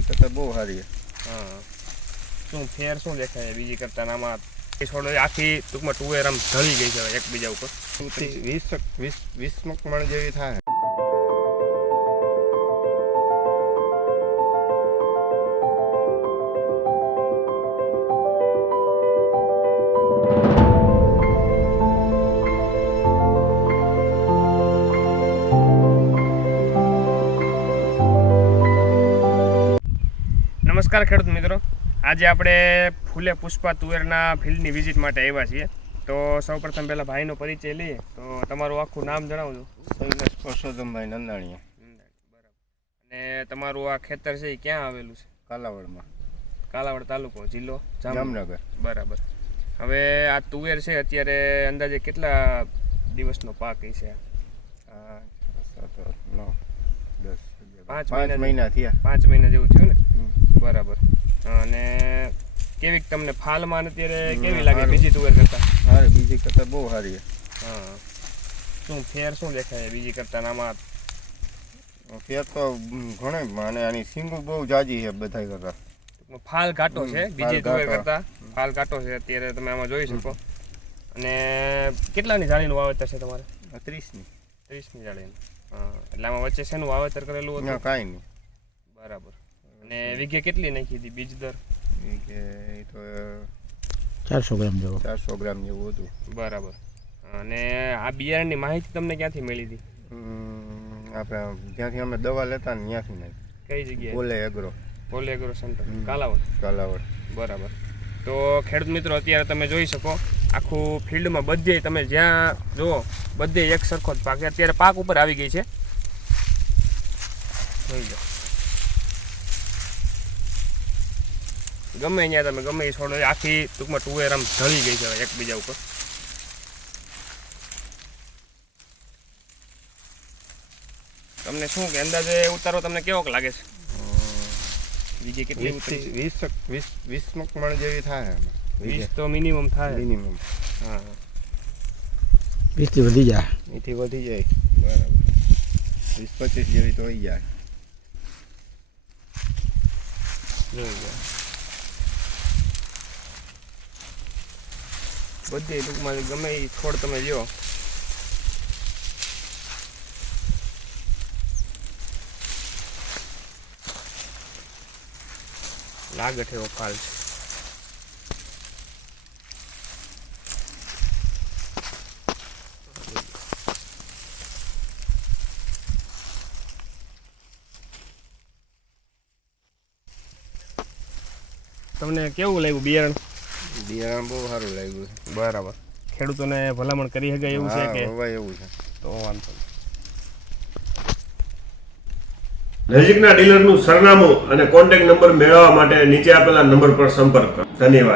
બીજી કરતાં બહુ સારી. હા, શું ફેર શું દેખાય બીજી કરતાં આમાં? છોડો આખી ટૂંકમાં તુવેર આમ ઢળી ગઈ છે એકબીજા ઉપર. 20 મણ જેવી થાય. નમસ્કાર ખેડૂત મિત્રો, આજે આપણે ફૂલે પુષ્પા તુવેરના ફિલ્ડની વિઝિટ માટે આવ્યા છીએ. તો સૌપ્રથમ પહેલાં ભાઈનો પરિચય લઈએ. તો તમારું આખું નામ જણાવજો. શૈલેષ પરસોત્તમભાઈ નંદાણીયા. બરાબર. અને તમારું આ ખેતર છે એ ક્યાં આવેલું છે? કાલાવડમાં. કાલાવડ તાલુકો, જિલ્લો જામનગર. બરાબર. હવે આ તુવેર છે અત્યારે અંદાજે કેટલા દિવસનો પાક છે? 5 મહિના થયા. 5 મહિના જેવું થયું ને? બરાબર. અને કેવી તમને ફાલમાં અત્યારે કેવી લાગે બીજી તુવેર કરતા? સારી, બીજી કરતાં બહુ સારી. હા, શું ફેર શું દેખાય બીજી કરતા આમાં? ફેર તો ઘણો, અને આની સિંગુ બહુ જાજી છે બધા કરતા. ફાલ કાટો છે બીજી તુવેર કરતા, ફાલ કાટો છે અત્યારે તમે આમાં જોઈ શકો. અને કેટલાની જાળીનું વાવેતર છે તમારે? 30ની જાળીનું. હા, એટલે આમાં વચ્ચે શેનું વાવેતર કરેલું હતું? કાંઈ નહીં. બરાબર. અને વીઘે કેટલી નાખી હતી બીજ દર? વીઘે તો 400 ગ્રામ જેવું. 400 ગ્રામ જેવું હતું. બરાબર. અને આ બિયારણની માહિતી તમને ક્યાંથી મળી હતી? આપણે જ્યાંથી અમે દવા લેતા ને ત્યાંથી નહીં. કઈ જગ્યાએ? પોલે એગ્રો સેન્ટર, કાલાવડ. બરાબર. તો ખેડૂત મિત્રો, અત્યારે તમે જોઈ શકો આખું ફિલ્ડમાં બધે તમે જ્યાં જુઓ બધે એક સરખો જ પાક. અત્યારે પાક ઉપર આવી ગઈ છે, જોઈ જાઓ. ગમે ત્યાં તમે ગમે એ છોડો આખી ટૂંકમાં તુવેર આમ ઢળી ગઈ છે એકબીજા ઉપર. તમને શું કે અંદાજે ઉતારો તમને કેવોક લાગે છે? બીજી કેટલી 20 મણ જેવી થાય. 20 તો મિનિમમ થાય. મિનિમમ. હા, 20 થી વધી જાય. એથી વધી જાય. બરાબર. 20-25 જેવી તો થઈ જાય. જોઈ જાઓ. બધી ટૂંકમાં ગમે એ છોડ તમે લ્યો, લાગઠ એવો ફાલ છે. તમને કેવું લાગ્યું બિયારણ? બિયારણ બહુ સારું લાગ્યું. બરાબર. ખેડૂતોને ભલામણ કરી શકાય એવું છે કે? હવે એવું છે તો વાંધો નહીં. નજીકના ડીલરનું સરનામું અને કોન્ટેક્ટ નંબર મેળવવા માટે નીચે આપેલા નંબર પર સંપર્ક કરો. ધન્યવાદ.